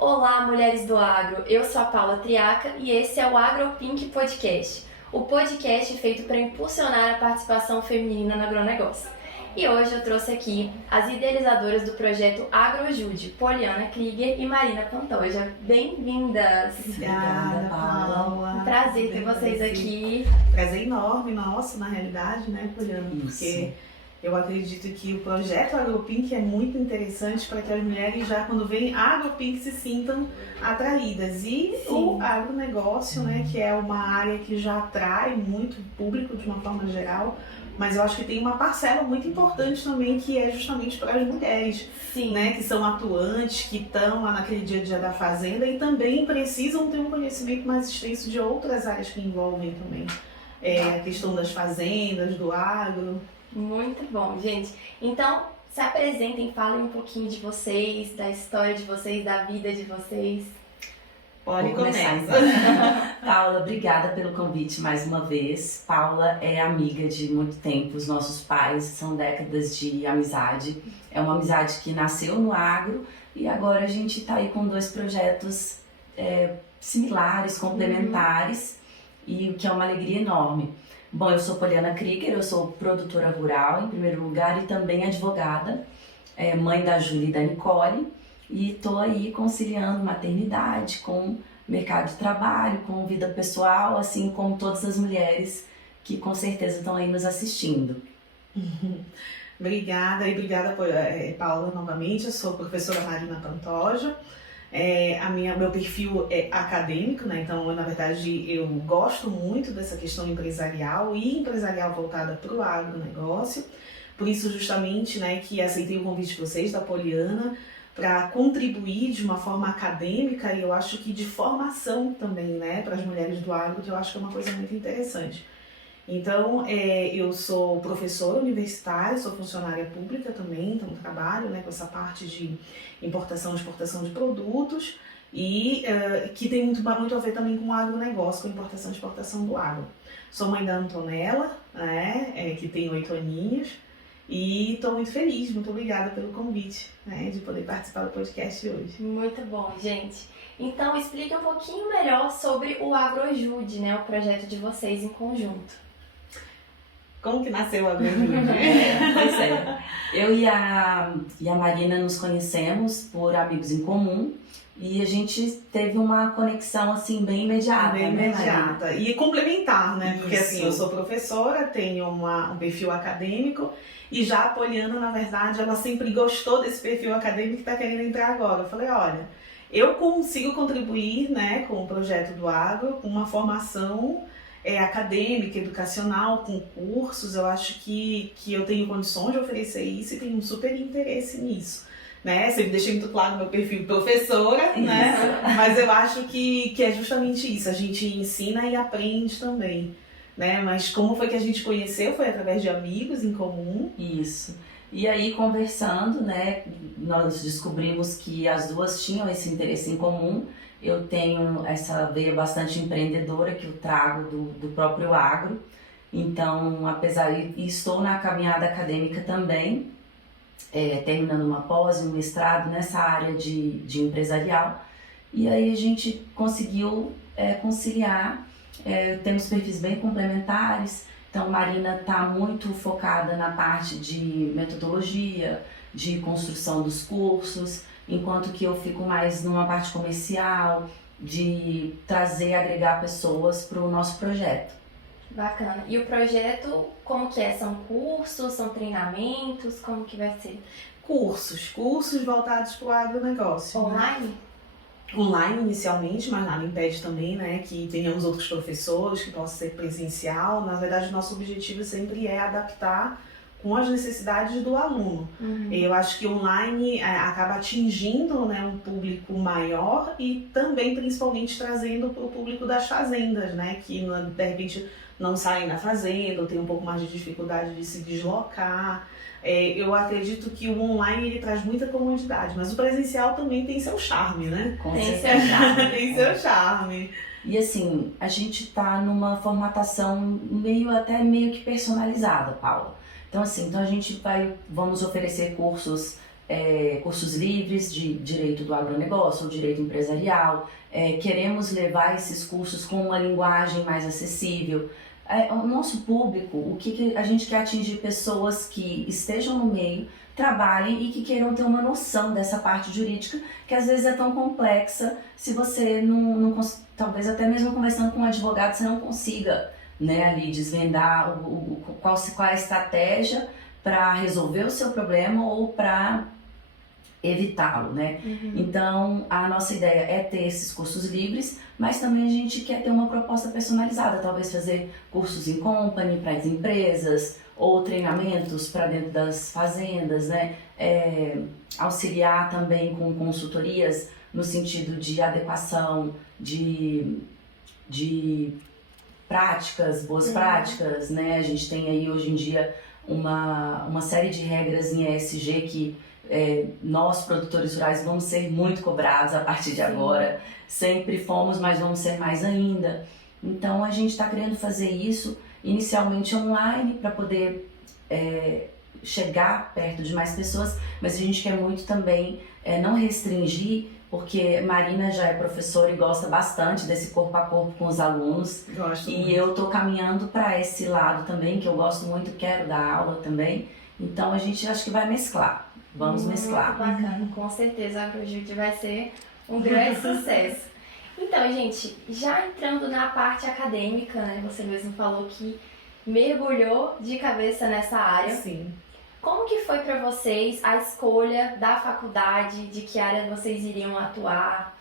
Olá, mulheres do agro! Eu sou a Paula Triaca e esse é o AgroPink Podcast, o podcast feito para impulsionar a participação feminina no agronegócio. E hoje eu trouxe aqui as idealizadoras do projeto AgroJude, Poliana Krieger e Marina Pantoja. Bem-vindas! Obrigada, Paula. Um prazer ter vocês aqui. Prazer enorme nosso, na realidade, né, Poliana? Porque eu acredito que o projeto AgroPink é muito interessante para que as mulheres já, quando veem AgroPink, se sintam atraídas. E o agronegócio, né, que é uma área que já atrai muito público de uma forma geral, mas eu acho que tem uma parcela muito importante também que é justamente para as mulheres, né, que são atuantes, que estão lá naquele dia a dia da fazenda e também precisam ter um conhecimento mais extenso de outras áreas que envolvem também a questão das fazendas, do agro. Muito bom, gente. Então, se apresentem, falem um pouquinho de vocês, da história de vocês, da vida de vocês. Pode começar. Paula, obrigada pelo convite mais uma vez. Paula é amiga de muito tempo, os nossos pais são décadas de amizade. É uma amizade que nasceu no agro e agora a gente está aí com dois projetos similares, complementares, e o que é uma alegria enorme. Bom, eu sou Poliana Krieger, eu sou produtora rural em primeiro lugar e também advogada, mãe da Júlia e da Nicole, e estou aí conciliando maternidade com mercado de trabalho, com vida pessoal, assim como todas as mulheres que com certeza estão aí nos assistindo. Obrigada Paula, novamente. Eu sou a professora Marina Pantoja. Meu perfil é acadêmico, né? Então, na verdade, eu gosto muito dessa questão empresarial e empresarial voltada para o agronegócio. Por isso, justamente, né, que aceitei o convite de vocês, da Poliana, para contribuir de uma forma acadêmica e eu acho que de formação também, né, para as mulheres do agro, que eu acho que é uma coisa muito interessante. Então, eu sou professora universitária, sou funcionária pública também, então trabalho, né, com essa parte de importação e exportação de produtos e que tem muito a ver também com o agronegócio, com a importação e exportação do agro. Sou mãe da Antonella, né, que tem 8 aninhos e estou muito feliz, muito obrigada pelo convite, né, de poder participar do podcast hoje. Muito bom, gente. Então, explique um pouquinho melhor sobre o AgroJude, né, o projeto de vocês em conjunto. Como que nasceu a AgroJude? Pois é. Eu e a Marina nos conhecemos por amigos em comum e a gente teve uma conexão assim bem imediata. Bem imediata. Né, e complementar, né? Porque Isso. assim, eu sou professora, tenho um perfil acadêmico e já a Poliana, na verdade, ela sempre gostou desse perfil acadêmico e está querendo entrar agora. Eu falei, olha, eu consigo contribuir, né, com o projeto do agro, com uma formação acadêmica, educacional, com cursos. Eu acho que eu tenho condições de oferecer isso e tenho um super interesse nisso, né? Sempre deixei muito claro no meu perfil professora, né? Mas eu acho que é justamente isso, a gente ensina e aprende também, né? Mas como foi que a gente conheceu? Foi através de amigos em comum. Isso. E aí, conversando, né, nós descobrimos que as duas tinham esse interesse em comum. Eu tenho essa veia bastante empreendedora que eu trago do próprio agro. Então, estou na caminhada acadêmica também, terminando uma pós e um mestrado nessa área de empresarial. E aí a gente conseguiu conciliar, temos perfis bem complementares. Então, Marina está muito focada na parte de metodologia, de construção dos cursos, enquanto que eu fico mais numa parte comercial, de trazer, agregar pessoas para o nosso projeto. Bacana. E o projeto, como que é? São cursos, são treinamentos, como que vai ser? Cursos voltados para o agronegócio. Online? Né? Online inicialmente, mas nada impede também, né, que tenhamos outros professores, que possa ser presencial. Na verdade, o nosso objetivo sempre é adaptar com as necessidades do aluno. Eu acho que online acaba atingindo, né, um público maior e também, principalmente, trazendo para o público das fazendas, né, que de repente não saem da fazenda ou tem um pouco mais de dificuldade de se deslocar. Eu acredito que o online ele traz muita comodidade, mas o presencial também tem seu charme, né? Tem seu charme. Tem seu charme. E assim, a gente tá numa formatação meio que personalizada, Paula. Então assim, a gente vamos oferecer cursos cursos livres de direito do agronegócio ou direito empresarial. Queremos levar esses cursos com uma linguagem mais acessível. O nosso público, o que a gente quer atingir pessoas que estejam no meio, trabalhem e que queiram ter uma noção dessa parte jurídica, que às vezes é tão complexa, se você não talvez até mesmo conversando com um advogado, você não consiga, né, ali desvendar qual é a estratégia para resolver o seu problema ou para evitá-lo, né? Então, a nossa ideia é ter esses cursos livres, mas também a gente quer ter uma proposta personalizada, talvez fazer cursos em company para as empresas, ou treinamentos para dentro das fazendas, né? Auxiliar também com consultorias no sentido de adequação, de práticas, boas práticas, né? A gente tem aí hoje em dia uma série de regras em ESG que nós, produtores rurais, vamos ser muito cobrados a partir de agora. Sempre fomos, mas vamos ser mais ainda. Então, a gente está querendo fazer isso inicialmente online para poder chegar perto de mais pessoas, mas a gente quer muito também não restringir, porque Marina já é professora e gosta bastante desse corpo a corpo com os alunos. Gosto e muito. Eu estou caminhando para esse lado também, que eu gosto muito, quero dar aula também. Então, a gente acho que vai mesclar. Vamos mesclar. Muito bacana, com certeza a AgroJude vai ser um grande sucesso. Então, gente, já entrando na parte acadêmica, né? Você mesmo falou que mergulhou de cabeça nessa área. Sim. Como que foi para vocês a escolha da faculdade, de que área vocês iriam atuar?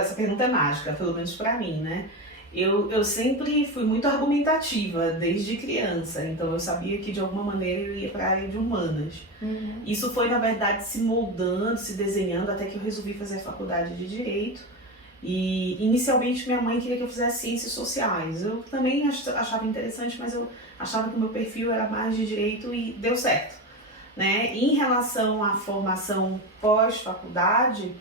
Essa pergunta é mágica, pelo menos para mim, né? Eu sempre fui muito argumentativa desde criança, então eu sabia que de alguma maneira eu ia para a área de humanas. Isso foi, na verdade, se moldando, se desenhando, até que eu resolvi fazer a faculdade de Direito. E inicialmente minha mãe queria que eu fizesse Ciências Sociais. Eu também achava interessante, mas eu achava que o meu perfil era mais de Direito e deu certo, né? Em relação à formação pós-faculdade,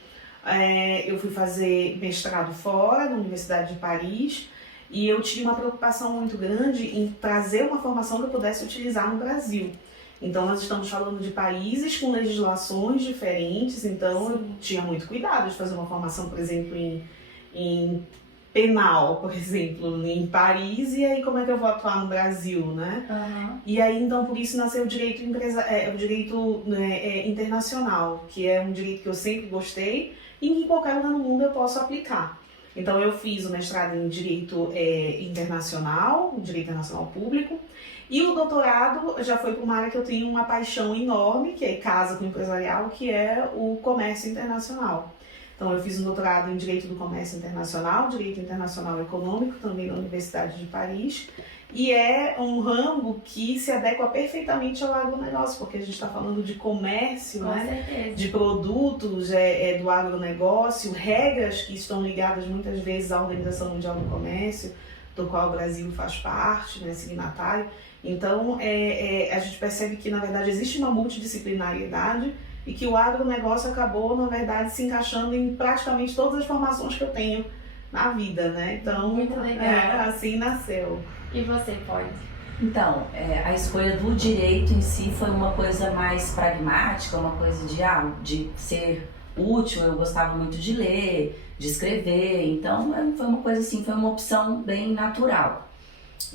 eu fui fazer mestrado fora, na Universidade de Paris, e eu tinha uma preocupação muito grande em trazer uma formação que eu pudesse utilizar no Brasil. Então, nós estamos falando de países com legislações diferentes, então eu tinha muito cuidado de fazer uma formação, por exemplo, em penal, por exemplo, em Paris, e aí como é que eu vou atuar no Brasil, né? E aí, então, por isso nasceu o direito, internacional, que é um direito que eu sempre gostei, e em qualquer lugar no mundo eu posso aplicar. Então eu fiz o mestrado em Direito Internacional, Direito Internacional Público, e o doutorado já foi para uma área que eu tenho uma paixão enorme, que casa com o empresarial, que é o comércio internacional. Então eu fiz um doutorado em Direito do Comércio Internacional, Direito Internacional Econômico, também na Universidade de Paris, e é um ramo que se adequa perfeitamente ao agronegócio, porque a gente está falando de comércio, Com né? certeza. De produtos do agronegócio, regras que estão ligadas muitas vezes à Organização Mundial do Comércio, do qual o Brasil faz parte, né, signatário. Então, a gente percebe que, na verdade, existe uma multidisciplinariedade e que o agronegócio acabou, na verdade, se encaixando em praticamente todas as formações que eu tenho na vida, né? Então, muito legal. Assim nasceu. E você, pode? Então, a escolha do direito em si foi uma coisa mais pragmática, uma coisa de ser útil. Eu gostava muito de ler, de escrever, então foi uma coisa assim, foi uma opção bem natural.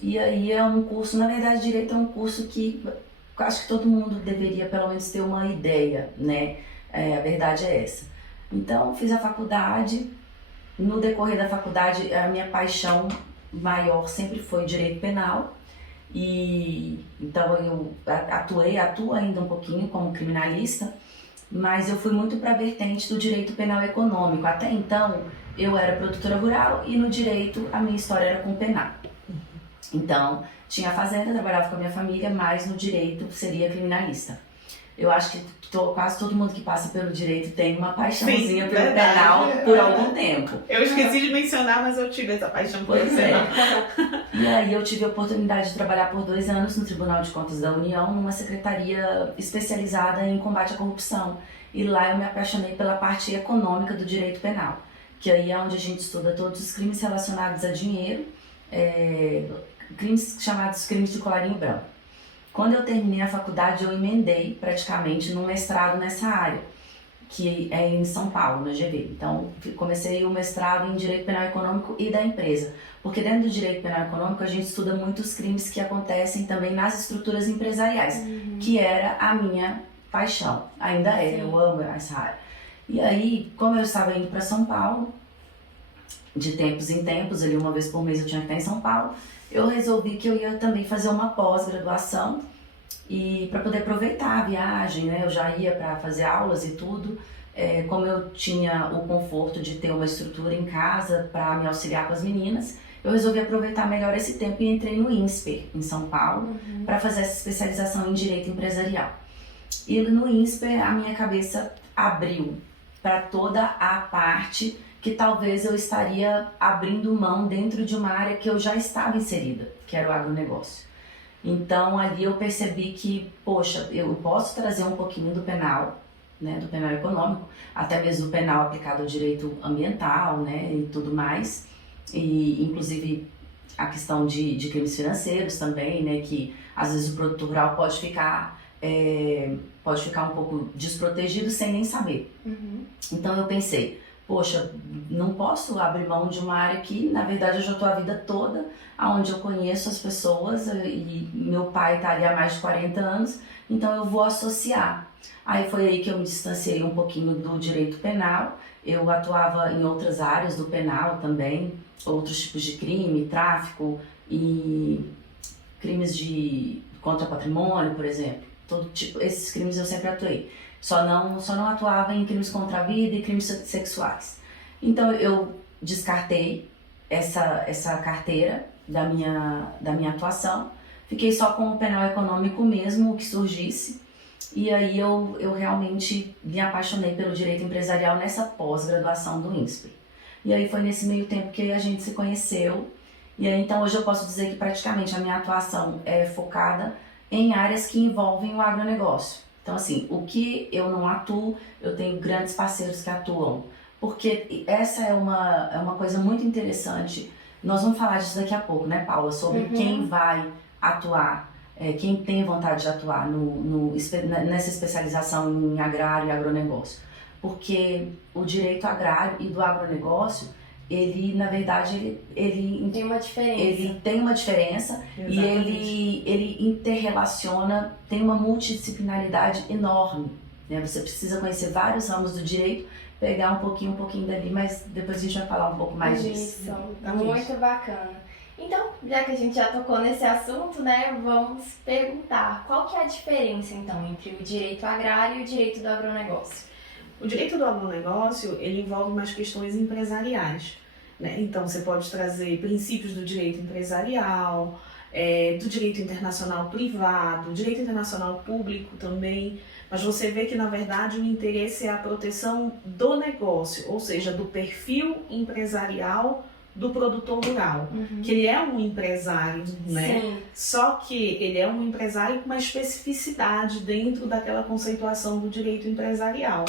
E aí é um curso, na verdade, direito é um curso que eu acho que todo mundo deveria pelo menos ter uma ideia, né? A verdade é essa. Então, fiz a faculdade. No decorrer da faculdade, a minha paixão maior sempre foi direito penal. E então eu atuo ainda um pouquinho como criminalista, mas eu fui muito para a vertente do direito penal econômico. Até então, eu era produtora rural e no direito a minha história era com penal. Então, tinha a fazenda, trabalhava com a minha família, mas no direito seria criminalista. Eu acho que quase todo mundo que passa pelo direito tem uma paixãozinha pelo penal por algum tempo. Eu esqueci de mencionar, mas eu tive essa paixão por penal. E aí eu tive a oportunidade de trabalhar por 2 anos no Tribunal de Contas da União, numa secretaria especializada em combate à corrupção. E lá eu me apaixonei pela parte econômica do direito penal, que aí é onde a gente estuda todos os crimes relacionados a dinheiro, crimes chamados crimes de colarinho branco. Quando eu terminei a faculdade, eu emendei praticamente num mestrado nessa área, que é em São Paulo, na GV. Então, comecei o mestrado em Direito Penal Econômico e da empresa, porque dentro do Direito Penal Econômico a gente estuda muitos crimes que acontecem também nas estruturas empresariais, que era a minha paixão, ainda é, eu amo essa área. E aí, como eu estava indo para São Paulo, de tempos em tempos, ali uma vez por mês eu tinha que estar em São Paulo, eu resolvi que eu ia também fazer uma pós-graduação e para poder aproveitar a viagem, né? Eu já ia para fazer aulas e tudo, como eu tinha o conforto de ter uma estrutura em casa para me auxiliar com as meninas, eu resolvi aproveitar melhor esse tempo e entrei no INSPER, em São Paulo, para fazer essa especialização em Direito Empresarial. E no INSPER a minha cabeça abriu para toda a parte que talvez eu estaria abrindo mão dentro de uma área que eu já estava inserida, que era o agronegócio. Então ali eu percebi que, poxa, eu posso trazer um pouquinho do penal, né, do penal econômico, até mesmo do penal aplicado ao direito ambiental, né, e tudo mais, e inclusive a questão de crimes financeiros também, né, que às vezes o produtor rural pode ficar um pouco desprotegido sem nem saber. Então eu pensei, poxa, não posso abrir mão de uma área que, na verdade, eu já estou a vida toda, onde eu conheço as pessoas e meu pai está ali há mais de 40 anos, então eu vou associar. Aí foi aí que eu me distanciei um pouquinho do direito penal, eu atuava em outras áreas do penal também, outros tipos de crime, tráfico e crimes contra patrimônio, por exemplo. Todo tipo, esses crimes eu sempre atuei. Só não atuava em crimes contra a vida e crimes sexuais. Então eu descartei essa carteira da minha atuação, fiquei só com o penal econômico mesmo, o que surgisse, e aí eu realmente me apaixonei pelo direito empresarial nessa pós-graduação do INSPER. E aí foi nesse meio tempo que a gente se conheceu, e aí então hoje eu posso dizer que praticamente a minha atuação é focada em áreas que envolvem o agronegócio. Então, assim, o que eu não atuo, eu tenho grandes parceiros que atuam. Porque essa é uma coisa muito interessante. Nós vamos falar disso daqui a pouco, né, Paula? Sobre quem vai atuar, quem tem vontade de atuar nessa especialização em agrário e agronegócio. Porque o direito agrário e do agronegócio, ele, na verdade, ele tem uma diferença. Ele tem uma diferença. Exatamente. E ele interrelaciona, tem uma multidisciplinaridade enorme, né? Você precisa conhecer vários ramos do direito, pegar um pouquinho dali, mas depois a gente vai falar um pouco mais disso. Muito bacana. Então, já que a gente já tocou nesse assunto, né, vamos perguntar qual que é a diferença, então, entre o direito agrário e o direito do agronegócio? O direito do agronegócio, ele envolve mais questões empresariais, né? Então, você pode trazer princípios do direito empresarial, do direito internacional privado, direito internacional público também, mas você vê que, na verdade, o interesse é a proteção do negócio, ou seja, do perfil empresarial do produtor rural, que ele é um empresário, né? Sim. Só que ele é um empresário com uma especificidade dentro daquela conceituação do direito empresarial,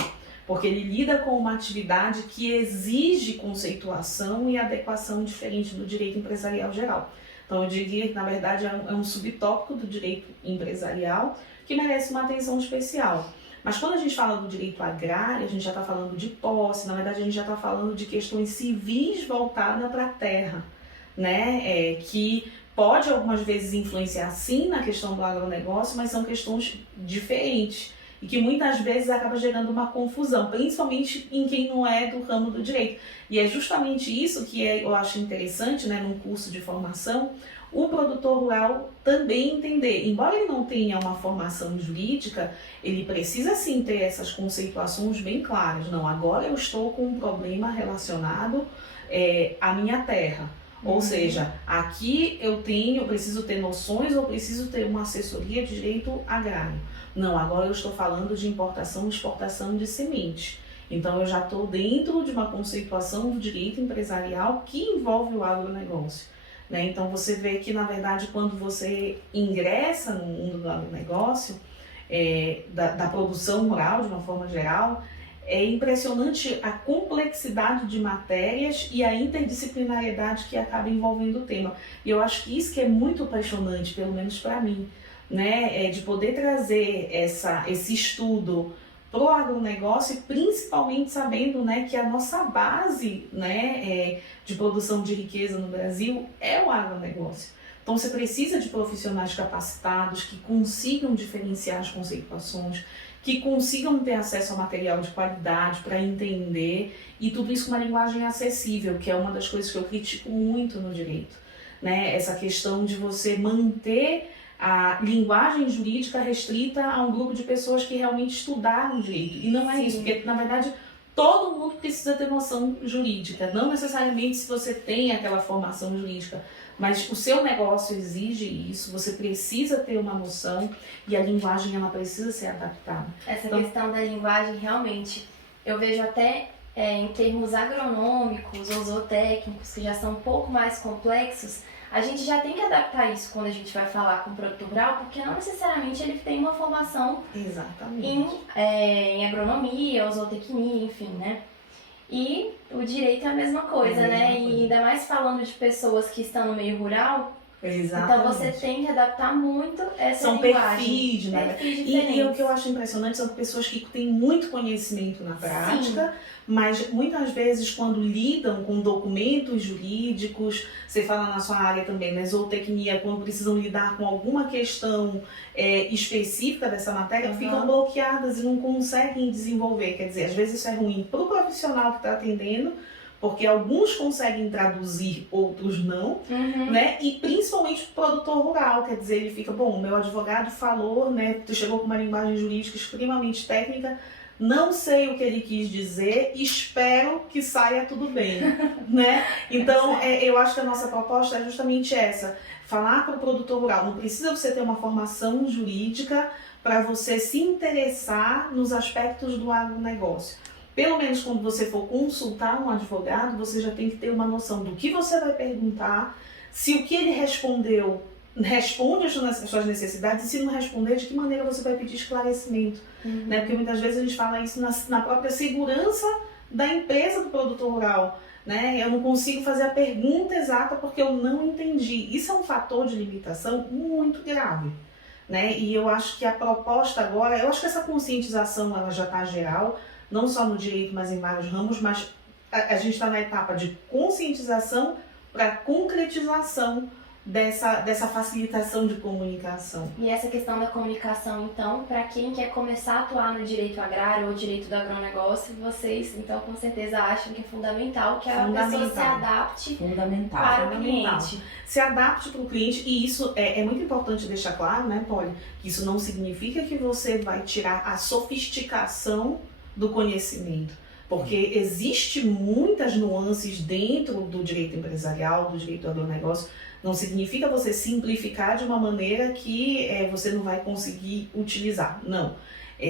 porque ele lida com uma atividade que exige conceituação e adequação diferente do direito empresarial geral. Então eu diria que, na verdade, é um subtópico do direito empresarial que merece uma atenção especial. Mas quando a gente fala do direito agrário, a gente já está falando de posse, na verdade a gente já está falando de questões civis voltadas para a terra, né? Que pode algumas vezes influenciar sim na questão do agronegócio, mas são questões diferentes e que muitas vezes acaba gerando uma confusão, principalmente em quem não é do ramo do direito. E é justamente isso que eu acho interessante, né, num curso de formação, o produtor rural também entender. Embora ele não tenha uma formação jurídica, ele precisa sim ter essas conceituações bem claras. Não, agora eu estou com um problema relacionado à minha terra. Ou seja, aqui eu preciso ter noções ou preciso ter uma assessoria de direito agrário. Não, agora eu estou falando de importação e exportação de semente. Então eu já estou dentro de uma conceituação do direito empresarial que envolve o agronegócio, né? Então você vê que, na verdade, quando você ingressa no mundo do agronegócio, da produção rural de uma forma geral, é impressionante a complexidade de matérias e a interdisciplinariedade que acaba envolvendo o tema. E eu acho que isso que é muito apaixonante, pelo menos para mim, né, de poder trazer esse estudo para o agronegócio, e principalmente sabendo, né, que a nossa base, né, de produção de riqueza no Brasil é o agronegócio. Então você precisa de profissionais capacitados que consigam diferenciar as conceituações, que consigam ter acesso a material de qualidade para entender, e tudo isso com uma linguagem acessível, que é uma das coisas que eu critico muito no direito, né? Essa questão de você manter a linguagem jurídica restrita a um grupo de pessoas que realmente estudaram direito. E não é isso, porque na verdade todo mundo precisa ter noção jurídica, não necessariamente se você tem aquela formação jurídica, mas o seu negócio exige isso, você precisa ter uma noção, e a linguagem ela precisa ser adaptada. Essa questão da linguagem, realmente, eu vejo até em termos agronômicos ou zootécnicos, que já são um pouco mais complexos, a gente já tem que adaptar isso quando a gente vai falar com o produtor rural, porque não necessariamente ele tem uma formação em agronomia ou zootecnia, enfim, né? E o direito é a mesma coisa, né? E ainda mais falando de pessoas que estão no meio rural, então você tem que adaptar muito essa linguagem. São perfis, né? E o que eu acho impressionante são pessoas que têm muito conhecimento na prática, mas muitas vezes quando lidam com documentos jurídicos, você fala na sua área também, né, zootecnia, quando precisam lidar com alguma questão específica dessa matéria, ficam bloqueadas e não conseguem desenvolver. Quer dizer, às vezes isso é ruim para o profissional que está atendendo, porque alguns conseguem traduzir, outros não, né? E principalmente o produtor rural, quer dizer, ele fica, bom, meu advogado falou, né, chegou com uma linguagem jurídica extremamente técnica, não sei o que ele quis dizer, espero que saia tudo bem, né? Então, eu acho que a nossa proposta é justamente essa, falar para o produtor rural, não precisa você ter uma formação jurídica para você se interessar nos aspectos do agronegócio. Pelo menos quando você for consultar um advogado, você já tem que ter uma noção do que você vai perguntar, se o que ele respondeu responde às suas necessidades, e se não responder, de que maneira você vai pedir esclarecimento. Né? Porque muitas vezes a gente fala isso na própria segurança da empresa do produtor rural. Né? Eu não consigo fazer a pergunta exata porque eu não entendi. Isso é um fator de limitação muito grave. Né? E eu acho que a proposta agora, eu acho que essa conscientização ela já está geral, não só no direito, mas em vários ramos, mas a gente está na etapa de conscientização para concretização dessa facilitação de comunicação. E essa questão da comunicação, então, para quem quer começar a atuar no direito agrário ou direito do agronegócio, vocês, então, com certeza acham que é fundamental que a pessoa se adapte para o cliente. Se adapte para o cliente, e isso é muito importante deixar claro, né, Polly, que isso não significa que você vai tirar a sofisticação do conhecimento, porque existe muitas nuances dentro do direito empresarial, do direito do agronegócio. Não significa você simplificar de uma maneira que você não vai conseguir utilizar, não.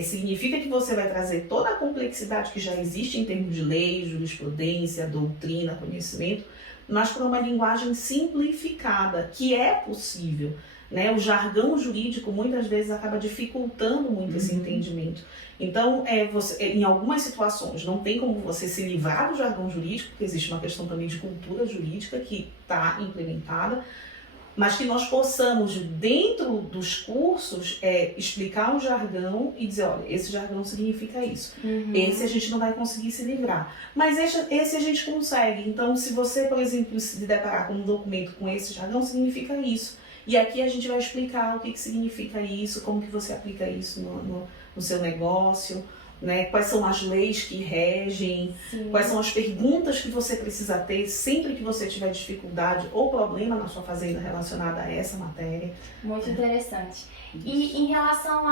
Significa que você vai trazer toda a complexidade que já existe em termos de lei, jurisprudência, doutrina, conhecimento, mas para uma linguagem simplificada, que é possível. Né? O jargão jurídico muitas vezes acaba dificultando muito esse entendimento. Então, em algumas situações, não tem como você se livrar do jargão jurídico, porque existe uma questão também de cultura jurídica que está implementada, mas que nós possamos, dentro dos cursos, explicar um jargão e dizer, olha, esse jargão significa isso. Esse a gente não vai conseguir se livrar. Mas esse a gente consegue. Então, se você, por exemplo, se deparar com um documento com esse jargão, significa isso. E aqui a gente vai explicar o que significa isso, como que você aplica isso no seu negócio, né? Quais são as leis que regem, quais são as perguntas que você precisa ter sempre que você tiver dificuldade ou problema na sua fazenda relacionada a essa matéria. Muito interessante. E em relação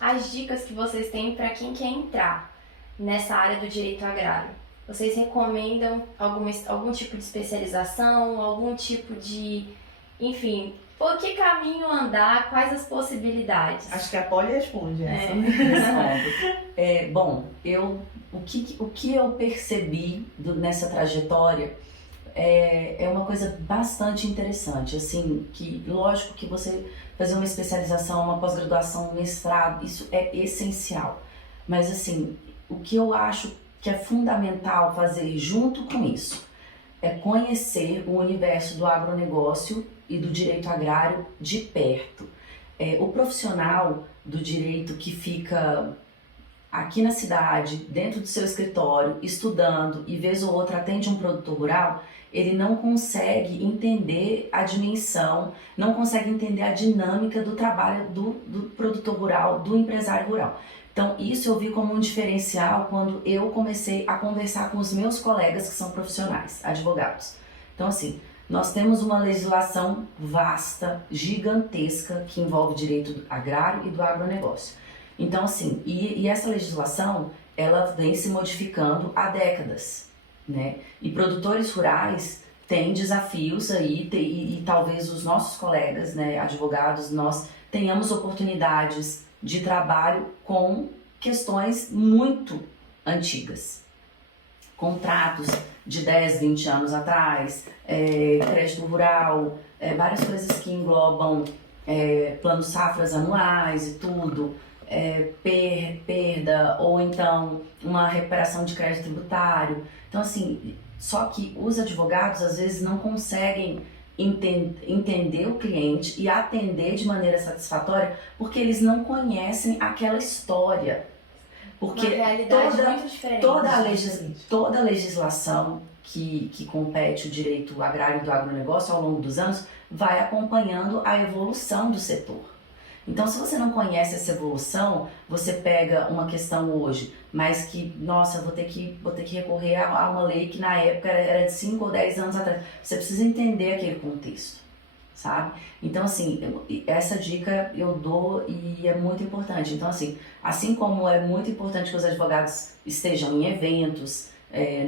às dicas que vocês têm para quem quer entrar nessa área do direito agrário, vocês recomendam algum tipo de especialização, algum tipo de... Enfim, por que caminho andar? Quais as possibilidades? Acho que a Polly responde essa. Bom, o que eu percebi nessa trajetória é uma coisa bastante interessante. Assim, que lógico que você fazer uma especialização, uma pós-graduação, um mestrado, isso é essencial. Mas assim, o que eu acho que é fundamental fazer junto com isso é conhecer o universo do agronegócio e do direito agrário de perto. o profissional do direito que fica aqui na cidade, dentro do seu escritório, estudando e vez ou outra atende um produtor rural, ele não consegue entender a dimensão, não consegue entender a dinâmica do trabalho do produtor rural, do empresário rural. Então, isso eu vi como um diferencial quando eu comecei a conversar com os meus colegas que são profissionais, advogados. Então, assim, nós temos uma legislação vasta, gigantesca, que envolve direito do agrário e do agronegócio. Então, assim, e essa legislação, ela vem se modificando há décadas, né? E produtores rurais têm desafios aí, e talvez os nossos colegas, né, advogados, nós tenhamos oportunidades de trabalho com questões muito antigas. Contratos de 10, 20 anos atrás, crédito rural, várias coisas que englobam planos safras anuais e tudo, perda ou então uma recuperação de crédito tributário. Então, assim, só que os advogados às vezes não conseguem entender o cliente e atender de maneira satisfatória porque eles não conhecem aquela história. Porque uma realidade muito diferente. Toda a legislação que compete o direito agrário e do agronegócio ao longo dos anos vai acompanhando a evolução do setor. Então, se você não conhece essa evolução, você pega uma questão hoje, mas que, nossa, vou ter que recorrer a uma lei que na época era de 5 ou 10 anos atrás. Você precisa entender aquele contexto, sabe? Então, assim, essa dica eu dou e é muito importante. Então, assim como é muito importante que os advogados estejam em eventos,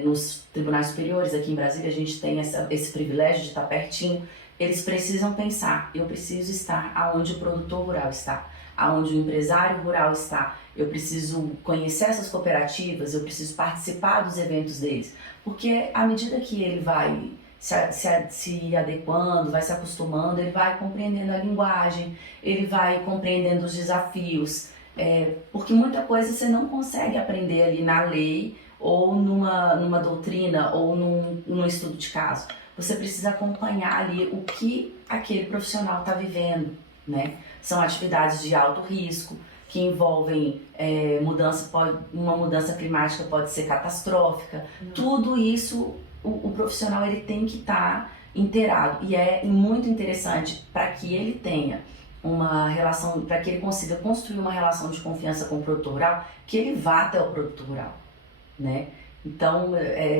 nos tribunais superiores, aqui em Brasília a gente tem esse privilégio de estar pertinho, eles precisam pensar, eu preciso estar aonde o produtor rural está, aonde o empresário rural está, eu preciso conhecer essas cooperativas, eu preciso participar dos eventos deles, porque à medida que ele vai se adequando, vai se acostumando, ele vai compreendendo a linguagem, ele vai compreendendo os desafios, porque muita coisa você não consegue aprender ali na lei ou numa doutrina ou num estudo de caso. Você precisa acompanhar ali o que aquele profissional está vivendo, né? São atividades de alto risco, que envolvem uma mudança climática pode ser catastrófica. Tudo isso, o profissional ele tem que estar inteirado. E é muito interessante para que ele tenha uma relação, para que ele consiga construir uma relação de confiança com o produtor rural, que ele vá até o produtor rural, né? Então,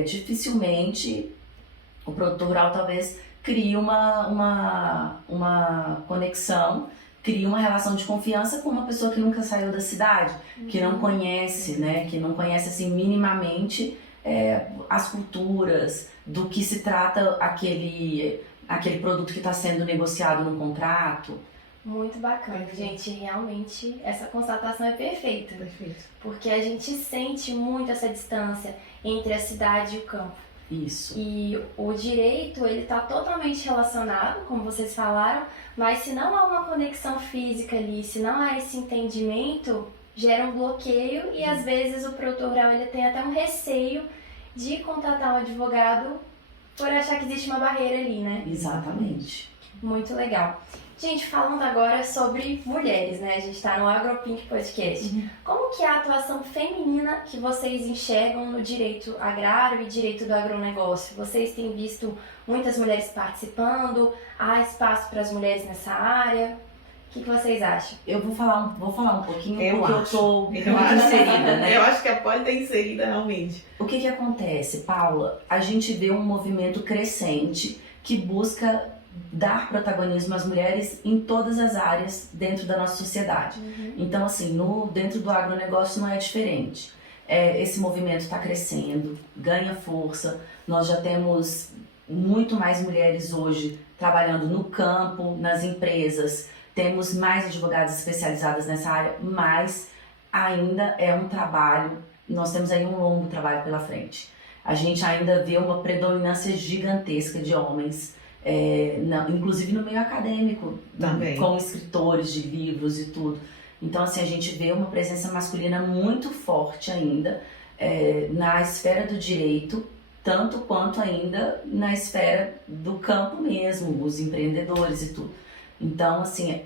dificilmente o produtor rural talvez crie uma conexão, crie uma relação de confiança com uma pessoa que nunca saiu da cidade, que não conhece, né? Que não conhece assim minimamente as culturas, do que se trata aquele produto que está sendo negociado no contrato. Muito bacana, gente. Realmente essa constatação é perfeita. Perfeito. Porque a gente sente muito essa distância entre a cidade e o campo. Isso. E o direito, ele está totalmente relacionado, como vocês falaram, mas se não há uma conexão física ali, se não há esse entendimento, gera um bloqueio e às vezes o produtor rural ele tem até um receio de contratar um advogado por achar que existe uma barreira ali, né? Exatamente. Muito legal. Gente, falando agora sobre mulheres, né? A gente está no AgroPink Podcast. Como que é a atuação feminina que vocês enxergam no direito agrário e direito do agronegócio? Vocês têm visto muitas mulheres participando? Há espaço para as mulheres nessa área? O que vocês acham? Eu vou falar um pouquinho porque eu tô muito acho, inserida, né? Eu acho que a Polly está inserida realmente. O que acontece, Paula? A gente vê um movimento crescente que busca dar protagonismo às mulheres em todas as áreas dentro da nossa sociedade. Então, assim, dentro do agronegócio não é diferente. Esse movimento está crescendo, ganha força. Nós já temos muito mais mulheres hoje trabalhando no campo, nas empresas. Temos mais advogadas especializadas nessa área, mas ainda é um trabalho, nós temos aí um longo trabalho pela frente. A gente ainda vê uma predominância gigantesca de homens, inclusive no meio acadêmico, também, como escritores de livros e tudo. Então, assim, a gente vê uma presença masculina muito forte ainda na esfera do direito, tanto quanto ainda na esfera do campo mesmo, os empreendedores e tudo. Então, assim,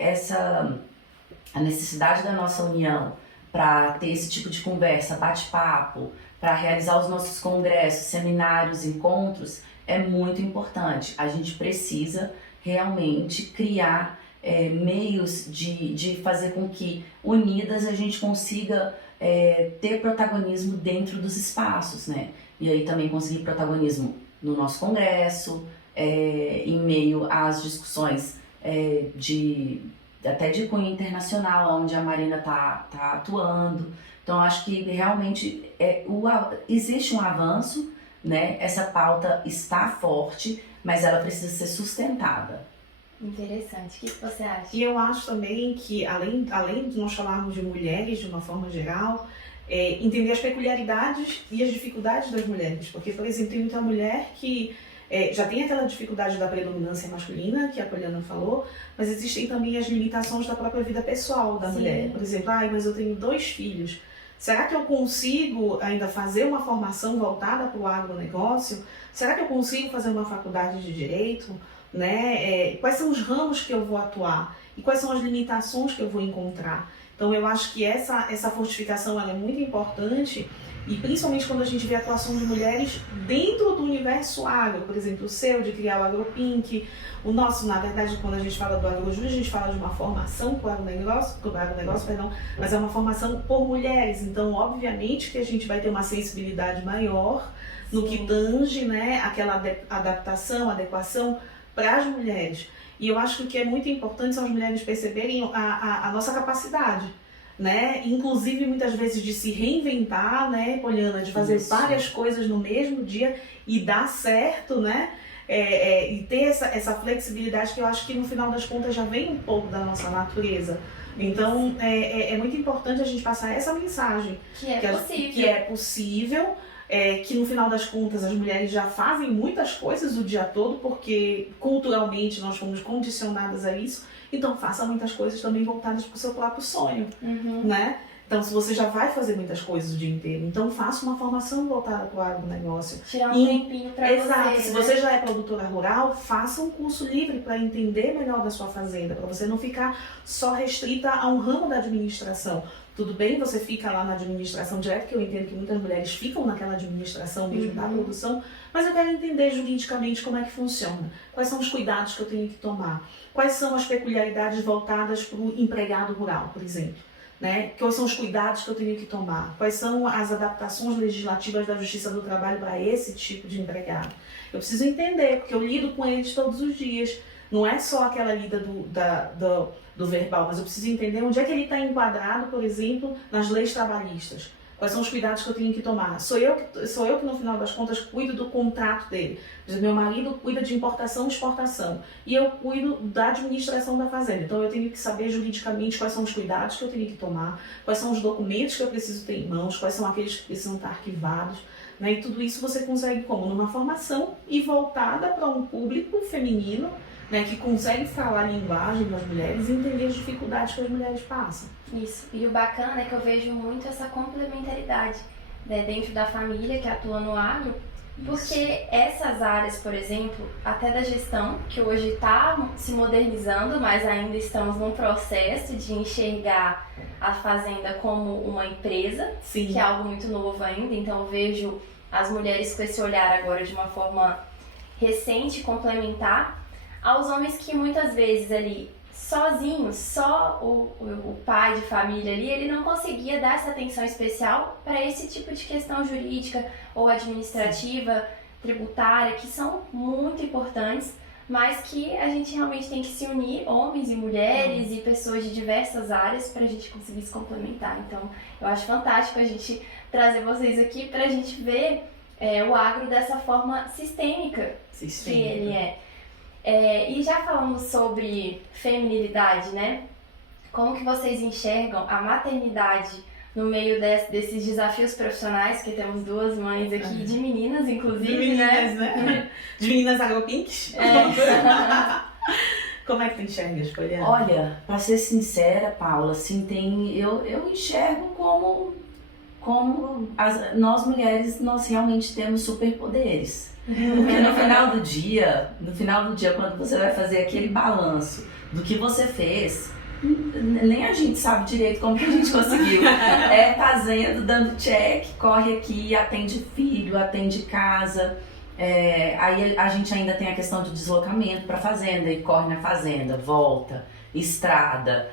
a necessidade da nossa união para ter esse tipo de conversa, bate-papo, para realizar os nossos congressos, seminários, encontros, é muito importante. A gente precisa realmente criar meios de fazer com que, unidas, a gente consiga ter protagonismo dentro dos espaços, né? E aí também conseguir protagonismo no nosso congresso, em meio às discussões até de cunho internacional, onde a Marina tá atuando. Então, acho que realmente existe um avanço, né? Essa pauta está forte, mas ela precisa ser sustentada. Interessante. O que você acha? E eu acho também que, além de nós falarmos de mulheres de uma forma geral, entender as peculiaridades e as dificuldades das mulheres. Porque, por exemplo, tem muita mulher que já tem aquela dificuldade da predominância masculina, que a Poliana falou, mas existem também as limitações da própria vida pessoal da mulher. Por exemplo, mas eu tenho 2 filhos. Será que eu consigo ainda fazer uma formação voltada para o agronegócio? Será que eu consigo fazer uma faculdade de direito? Né? Quais são os ramos que eu vou atuar? E quais são as limitações que eu vou encontrar? Então, eu acho que essa fortificação ela é muito importante, e principalmente quando a gente vê a atuação de mulheres dentro do universo agro, por exemplo, o seu, de criar o AgroPink, o nosso, na verdade, quando a gente fala do AgroJus, a gente fala de uma formação para o agronegócio, mas é uma formação por mulheres, então, obviamente, que a gente vai ter uma sensibilidade maior no que tange, né, aquela adaptação, adequação para as mulheres. E eu acho que o que é muito importante são as mulheres perceberem a nossa capacidade, né? Inclusive muitas vezes de se reinventar, né, Poliana, de fazer várias coisas no mesmo dia e dar certo, né? E ter essa flexibilidade que eu acho que no final das contas já vem um pouco da nossa natureza. Então é muito importante a gente passar essa mensagem que é possível. Que no final das contas as mulheres já fazem muitas coisas o dia todo, porque culturalmente nós fomos condicionadas a isso, então faça muitas coisas também voltadas para o seu próprio sonho, né? Então, se você já vai fazer muitas coisas o dia inteiro, então faça uma formação voltada para o agronegócio. Tirar um tempinho para você. Exato. Se você já é produtora rural, faça um curso livre para entender melhor da sua fazenda, para você não ficar só restrita a um ramo da administração. Tudo bem, você fica lá na administração direto, que eu entendo que muitas mulheres ficam naquela administração mesmo da produção, mas eu quero entender juridicamente como é que funciona. Quais são os cuidados que eu tenho que tomar? Quais são as peculiaridades voltadas para o empregado rural, por exemplo? Né? Quais são os cuidados que eu tenho que tomar? Quais são as adaptações legislativas da Justiça do Trabalho para esse tipo de empregado? Eu preciso entender, porque eu lido com eles todos os dias. Não é só aquela lida do verbal, mas eu preciso entender onde é que ele está enquadrado, por exemplo, nas leis trabalhistas. Quais são os cuidados que eu tenho que tomar? Sou eu que no final das contas cuido do contrato dele. Meu marido cuida de importação e exportação e eu cuido da administração da fazenda. Então eu tenho que saber juridicamente quais são os cuidados que eu tenho que tomar, quais são os documentos que eu preciso ter em mãos, quais são aqueles que precisam estar arquivados. Né? E tudo isso você consegue como? Numa formação e voltada para um público feminino, né, que consegue falar a linguagem das mulheres e entender as dificuldades que as mulheres passam. Isso. E o bacana é que eu vejo muito essa complementaridade, né, dentro da família que atua no agro, porque essas áreas, por exemplo, até da gestão, que hoje está se modernizando, mas ainda estamos num processo de enxergar a fazenda como uma empresa, Sim. que é algo muito novo ainda, então eu vejo as mulheres com esse olhar agora de uma forma recente, complementar, aos homens que muitas vezes ali, sozinhos, só o pai de família ali, ele não conseguia dar essa atenção especial para esse tipo de questão jurídica ou administrativa, tributária, que são muito importantes, mas que a gente realmente tem que se unir, homens e mulheres e pessoas de diversas áreas, para a gente conseguir se complementar. Então, eu acho fantástico a gente trazer vocês aqui para a gente ver o agro dessa forma sistêmica. Que ele é. E já falamos sobre feminilidade, né? Como que vocês enxergam a maternidade no meio desses desafios profissionais, que temos 2 mães aqui, de meninas, inclusive, de meninas, né? De meninas agropinks. Como é que tu enxergas, Poliana? Olha, pra ser sincera, Paula, assim, eu enxergo como nós mulheres, nós realmente temos superpoderes. Porque no final do dia, quando você vai fazer aquele balanço do que você fez, Nem a gente sabe direito como que a gente conseguiu. É fazendo, dando check, corre aqui, atende filho, atende casa. Aí a gente ainda tem a questão do deslocamento para fazenda, e corre na fazenda, volta, estrada.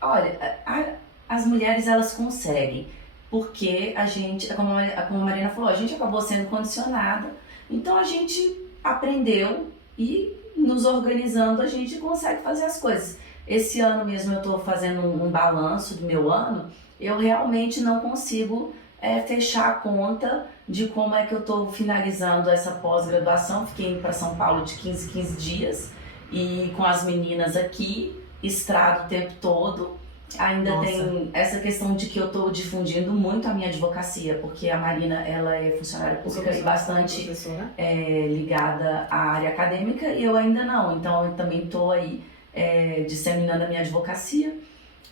Olha, as mulheres elas conseguem, porque a gente, como a Marina falou, a gente acabou sendo condicionada, então a gente aprendeu e nos organizando a gente consegue fazer as coisas. Esse ano mesmo eu estou fazendo um balanço do meu ano, eu realmente não consigo fechar a conta de como é que eu estou finalizando essa pós-graduação. Fiquei indo para São Paulo de 15 dias e com as meninas aqui, estrado o tempo todo. Ainda Nossa. tem essa questão de que eu estou difundindo muito a minha advocacia, porque a Marina ela é funcionária pública e bastante ligada à área acadêmica, e eu ainda não. Então eu também estou aí disseminando a minha advocacia.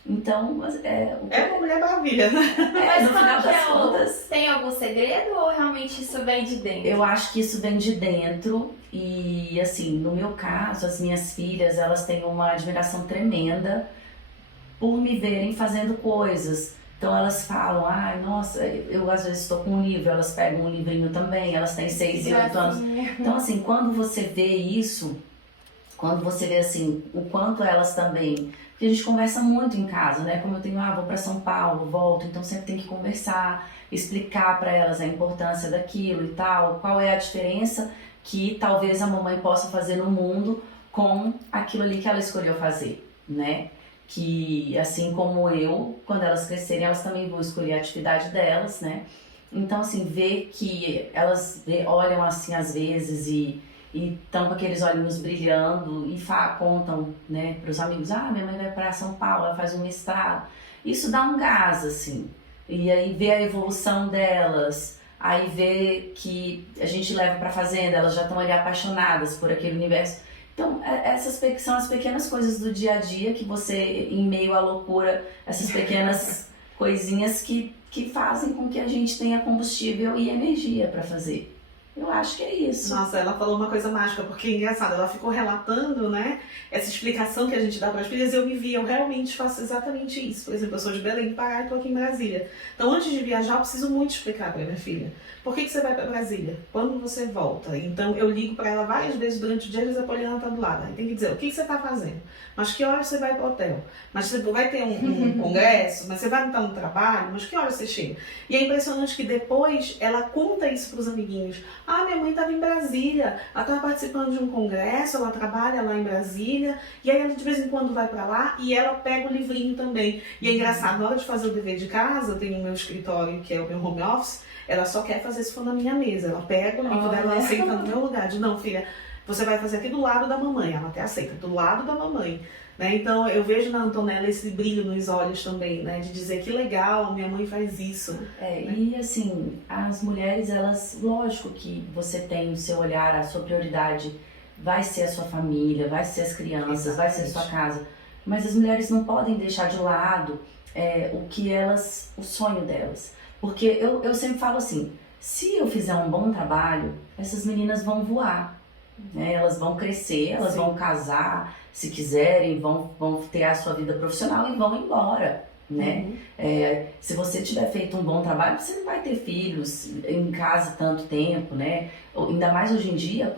Então, é uma mulher maravilha. Mas no final das contas, tem algum segredo ou realmente isso vem de dentro? eu acho que isso vem de dentro e, assim, no meu caso, as minhas filhas, elas têm uma admiração tremenda por me verem fazendo coisas. Então elas falam, ai, nossa, eu às vezes estou com um livro, elas pegam um livrinho também, elas têm 6 e 8 anos. Então, assim, quando você vê isso, quando você vê, assim, o quanto elas também... Porque a gente conversa muito em casa, né? Como eu tenho, vou para São Paulo, volto, então sempre tem que conversar, explicar para elas a importância daquilo e tal, qual é a diferença que talvez a mamãe possa fazer no mundo com aquilo ali que ela escolheu fazer, né? Que assim como eu, quando elas crescerem, elas também vão escolher a atividade delas, né? Então, assim, ver que elas olham assim às vezes e estão com aqueles olhinhos brilhando e contam, né, para os amigos, minha mãe vai para São Paulo, ela faz um mestrado. Isso dá um gás, assim. E aí ver a evolução delas, aí ver que a gente leva para fazenda, elas já estão ali apaixonadas por aquele universo. Então, essas são as pequenas coisas do dia a dia que você, em meio à loucura, essas pequenas coisinhas que fazem com que a gente tenha combustível e energia para fazer. Eu acho que é isso. Nossa, ela falou uma coisa mágica, porque é engraçado, ela ficou relatando, né, essa explicação que a gente dá para as filhas, e eu me vi, eu realmente faço exatamente isso. Por exemplo, eu sou de Belém do Pará e estou aqui em Brasília. Então, antes de viajar, eu preciso muito explicar para minha filha. Por que você vai para Brasília? Quando você volta? Então, eu ligo para ela várias vezes durante o dia, a Poliana está do lado. Aí tem que dizer, o que você está fazendo? Mas que horas você vai para o hotel? Mas você vai ter um congresso? Mas você vai estar no trabalho? Mas que horas você chega? E é impressionante que depois ela conta isso para os amiguinhos. Minha mãe estava em Brasília, ela estava participando de um congresso, ela trabalha lá em Brasília, e aí ela de vez em quando vai para lá e ela pega o livrinho também. E é engraçado, na hora de fazer o dever de casa, eu tenho o meu escritório, que é o meu home office, ela só quer fazer se for na minha mesa. Ela pega o livro dela, ela senta no meu lugar. Diz, não, filha, você vai fazer aqui do lado da mamãe. Ela até aceita, do lado da mamãe. Né? Então eu vejo na Antonella esse brilho nos olhos também, né? De dizer que legal, minha mãe faz isso. Né? E assim, as mulheres, elas, lógico que você tem o seu olhar, a sua prioridade vai ser a sua família, vai ser as crianças, exatamente, vai ser a sua casa. Mas as mulheres não podem deixar de lado o sonho delas. Porque eu sempre falo assim, se eu fizer um bom trabalho, essas meninas vão voar, né? Elas vão crescer, elas vão casar, se quiserem, vão ter a sua vida profissional e vão embora, né? Se você tiver feito um bom trabalho, você não vai ter filhos em casa tanto tempo, né? Ainda mais hoje em dia,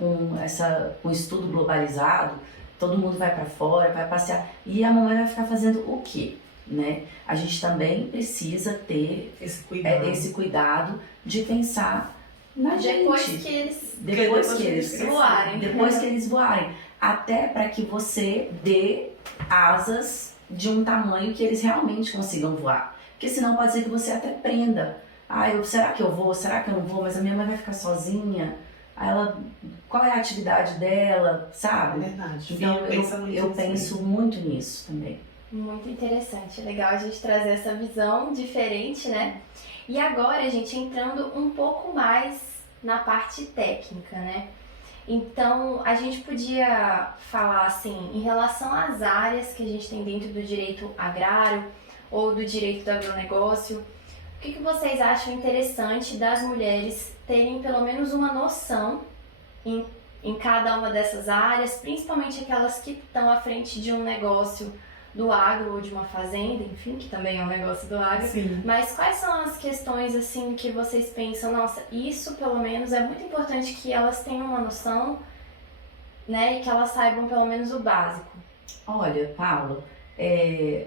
com estudo globalizado, todo mundo vai para fora, vai passear, e a mamãe vai ficar fazendo o quê? Né? A gente também precisa ter esse cuidado de pensar na gente. Depois que eles voarem. Até para que você dê asas de um tamanho que eles realmente consigam voar. Porque senão pode ser que você até prenda. Será que eu vou? Será que eu não vou? Mas a minha mãe vai ficar sozinha. Qual é a atividade dela? Sabe? É verdade. Então eu penso muito nisso também. Muito interessante, legal a gente trazer essa visão diferente, né? E agora, gente, entrando um pouco mais na parte técnica, né? Então, a gente podia falar assim, em relação às áreas que a gente tem dentro do direito agrário ou do direito do agronegócio, o que vocês acham interessante das mulheres terem pelo menos uma noção em em cada uma dessas áreas, principalmente aquelas que estão à frente de um negócio do agro ou de uma fazenda, enfim, que também é um negócio do agro. Sim. Mas quais são as questões assim que vocês pensam, nossa, isso pelo menos é muito importante que elas tenham uma noção, né, e que elas saibam pelo menos o básico? Olha, Paulo,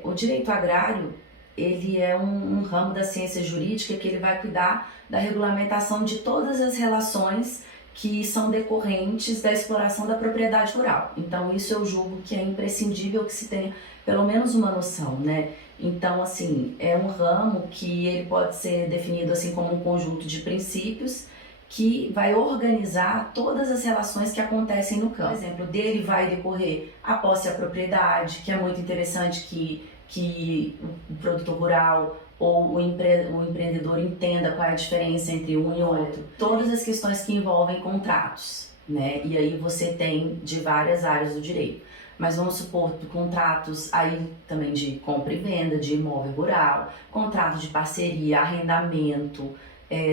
o direito agrário, ele é um ramo da ciência jurídica que ele vai cuidar da regulamentação de todas as relações que são decorrentes da exploração da propriedade rural. Então, isso eu julgo que é imprescindível que se tenha pelo menos uma noção, né? Então, assim, é um ramo que ele pode ser definido assim como um conjunto de princípios que vai organizar todas as relações que acontecem no campo. Por exemplo, dele vai decorrer a posse à propriedade, que é muito interessante que o produtor rural ou o empreendedor entenda qual é a diferença entre um e outro. Todas as questões que envolvem contratos, né? E aí você tem de várias áreas do direito. Mas vamos supor contratos aí também de compra e venda de imóvel rural, contrato de parceria, arrendamento,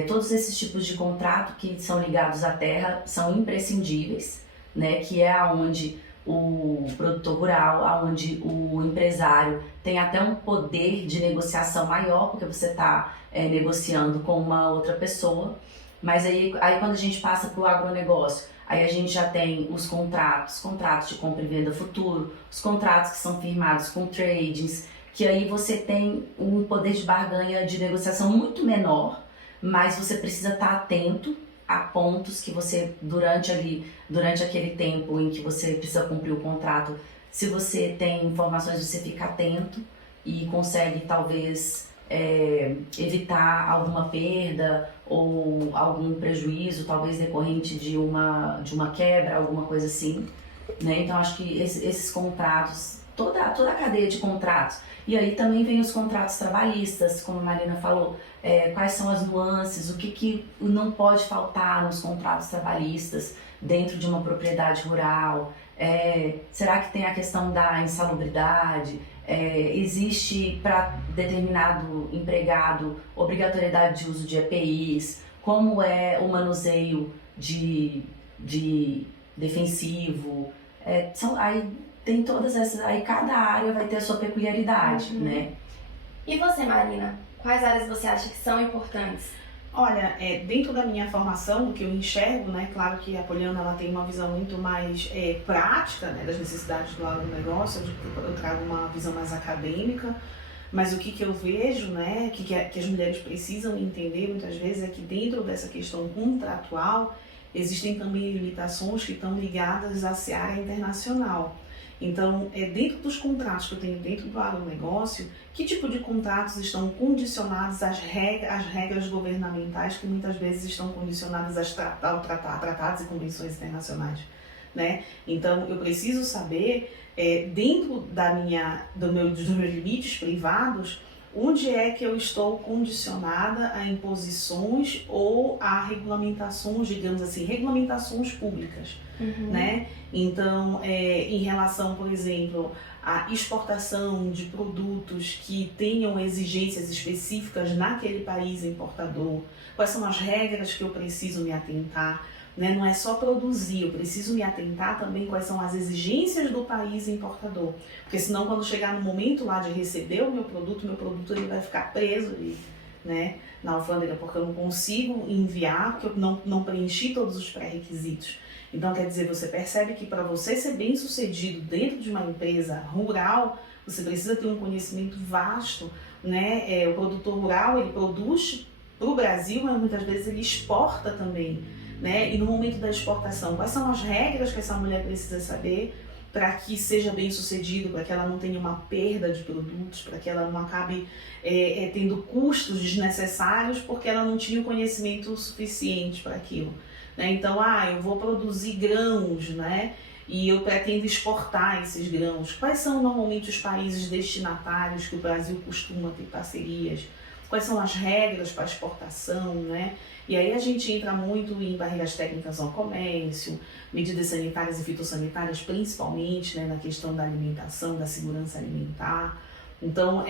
todos esses tipos de contrato que são ligados à terra são imprescindíveis, né? Que é aonde o produtor rural, aonde o empresário tem até um poder de negociação maior, porque você está negociando com uma outra pessoa. Mas aí quando a gente passa para o agronegócio, aí a gente já tem os contratos de compra e venda futuro, os contratos que são firmados com tradings, que aí você tem um poder de barganha de negociação muito menor, mas você precisa estar atento a pontos que você, durante aquele tempo em que você precisa cumprir o contrato, se você tem informações, você fica atento e consegue talvez evitar alguma perda ou algum prejuízo, talvez decorrente de uma quebra, alguma coisa assim, né? Então acho que esses contratos, toda a cadeia de contratos, e aí também vem os contratos trabalhistas, como a Marina falou, quais são as nuances, o que não pode faltar nos contratos trabalhistas dentro de uma propriedade rural, será que tem a questão da insalubridade, existe para determinado empregado obrigatoriedade de uso de EPIs, como é o manuseio de defensivo, aí tem todas essas, aí cada área vai ter a sua peculiaridade, né? E você, Marina, quais áreas você acha que são importantes? Olha, dentro da minha formação, o que eu enxergo, né, claro que a Poliana ela tem uma visão muito mais prática, né, das necessidades do agronegócio, eu trago uma visão mais acadêmica, mas o que eu vejo, né, que as mulheres precisam entender muitas vezes é que dentro dessa questão contratual existem também limitações que estão ligadas à seara internacional. Então, dentro dos contratos que eu tenho dentro do agronegócio, que tipo de contratos estão condicionados às regras governamentais que muitas vezes estão condicionadas a tratados e convenções internacionais, né? Então, eu preciso saber, dentro dos meus limites privados, onde é que eu estou condicionada a imposições ou a regulamentações, digamos assim, regulamentações públicas, né? Então, em relação, por exemplo, à exportação de produtos que tenham exigências específicas naquele país importador, quais são as regras que eu preciso me atentar, né? Não é só produzir, eu preciso me atentar também quais são as exigências do país importador, porque senão quando chegar no momento lá de receber o meu produto ele vai ficar preso ali, né, na alfândega, porque eu não consigo enviar, porque eu não preenchi todos os pré-requisitos. Então, quer dizer, você percebe que para você ser bem sucedido dentro de uma empresa rural, você precisa ter um conhecimento vasto, né? O produtor rural, ele produz para o Brasil, mas muitas vezes ele exporta também, né? E no momento da exportação, quais são as regras que essa mulher precisa saber para que seja bem sucedido, para que ela não tenha uma perda de produtos, para que ela não acabe tendo custos desnecessários porque ela não tinha o conhecimento suficiente para aquilo, né? Então, eu vou produzir grãos, né? E eu pretendo exportar esses grãos. Quais são normalmente os países destinatários que o Brasil costuma ter parcerias? Quais são as regras para exportação, né? E aí a gente entra muito em barreiras técnicas ao comércio, medidas sanitárias e fitossanitárias, principalmente, né, na questão da alimentação, da segurança alimentar. Então,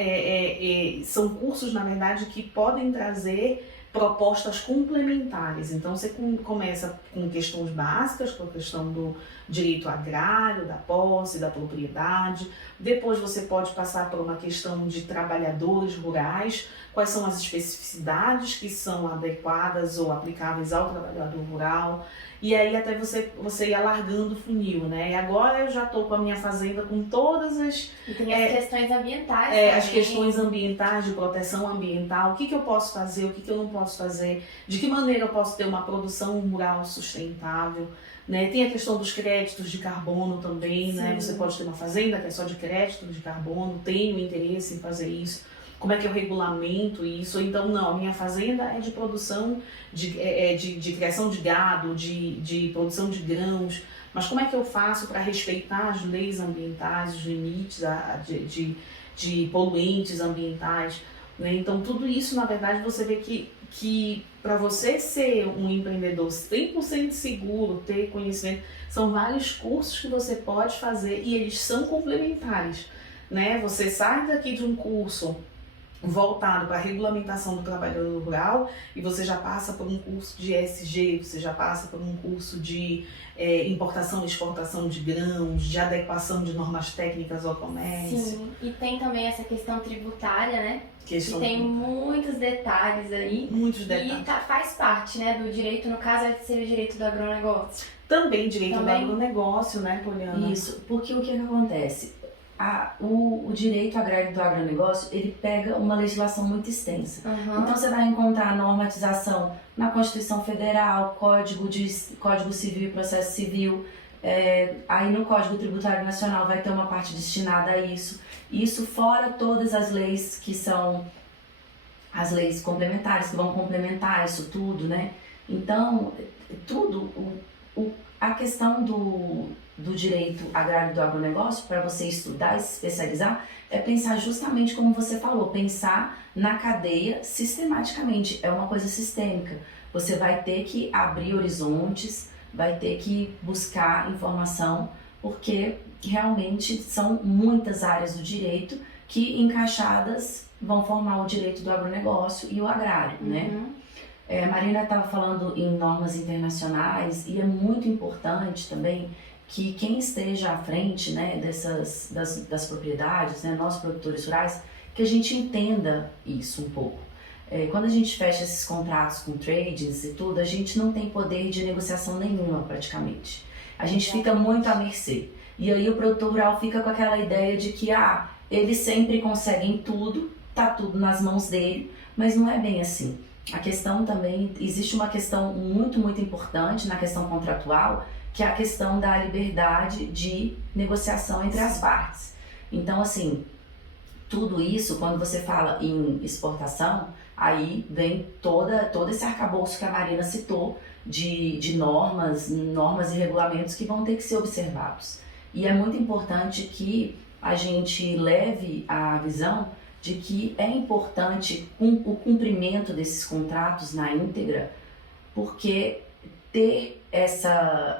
são cursos, na verdade, que podem trazer propostas complementares. Então você começa com questões básicas, com a questão do direito agrário, da posse, da propriedade. Depois você pode passar por uma questão de trabalhadores rurais, quais são as especificidades que são adequadas ou aplicáveis ao trabalhador rural. E aí até você ir alargando o funil, né? E agora eu já estou com a minha fazenda com todas as... E tem as questões ambientais também. As questões ambientais, de proteção ambiental, o que eu posso fazer, o que eu não posso fazer, de que maneira eu posso ter uma produção rural sustentável, né? Tem a questão dos créditos de carbono também, né? Você pode ter uma fazenda que é só de créditos de carbono, tenho interesse em fazer isso. Como é que eu regulamento isso? Então, não, a minha fazenda é de produção, de criação de gado, de produção de grãos, mas como é que eu faço para respeitar as leis ambientais, os limites de poluentes ambientais, né? Então, tudo isso, na verdade, você vê que para você ser um empreendedor 100% seguro, ter conhecimento, são vários cursos que você pode fazer e eles são complementares, né? Você sai daqui de um curso voltado para a regulamentação do trabalhador rural e você já passa por um curso de ESG, você já passa por um curso de importação e exportação de grãos, de adequação de normas técnicas ao comércio. Sim, e tem também essa questão tributária, né? Que tem tributária. Muitos detalhes aí. Muitos detalhes. E faz parte, né, do direito, no caso, seria o direito do agronegócio. Também direito do agronegócio, né, Poliana? Isso, porque o que acontece? O direito agrário do agronegócio, ele pega uma legislação muito extensa. Então você vai encontrar normatização na Constituição Federal, Código Civil e Processo Civil, aí no Código Tributário Nacional vai ter uma parte destinada a isso. Isso fora todas as leis que são as leis complementares, que vão complementar isso tudo, né? Então, tudo, a questão do direito agrário do agronegócio, para você estudar e se especializar, é pensar justamente como você falou, pensar na cadeia sistematicamente, é uma coisa sistêmica. Você vai ter que abrir horizontes, vai ter que buscar informação, porque realmente são muitas áreas do direito que encaixadas vão formar o direito do agronegócio e o agrário, né? A Marina estava falando em normas internacionais e é muito importante também que quem esteja à frente, né, das propriedades, né, nós produtores rurais, que a gente entenda isso um pouco. Quando a gente fecha esses contratos com tradings e tudo, a gente não tem poder de negociação nenhuma praticamente. A gente fica muito à mercê. E aí o produtor rural fica com aquela ideia de que eles sempre conseguem tudo, tá tudo nas mãos dele, mas não é bem assim. A questão também, existe uma questão muito, muito importante na questão contratual, que é a questão da liberdade de negociação entre as partes. Então, assim, tudo isso, quando você fala em exportação, aí vem todo esse arcabouço que a Marina citou de normas e regulamentos que vão ter que ser observados. E é muito importante que a gente leve a visão de que é importante o cumprimento desses contratos na íntegra, porque ter essa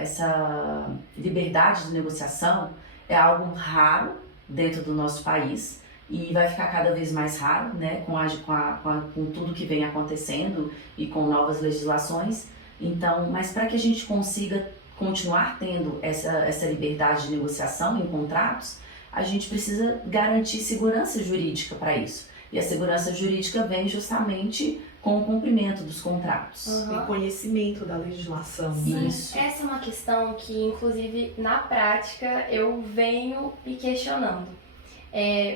liberdade de negociação é algo raro dentro do nosso país e vai ficar cada vez mais raro, né, com tudo que vem acontecendo e com novas legislações. Então, mas para que a gente consiga continuar tendo essa liberdade de negociação em contratos, a gente precisa garantir segurança jurídica para isso. E a segurança jurídica vem justamente com o cumprimento dos contratos. E conhecimento da legislação. Sim, isso. Essa é uma questão que, inclusive, na prática, eu venho me questionando.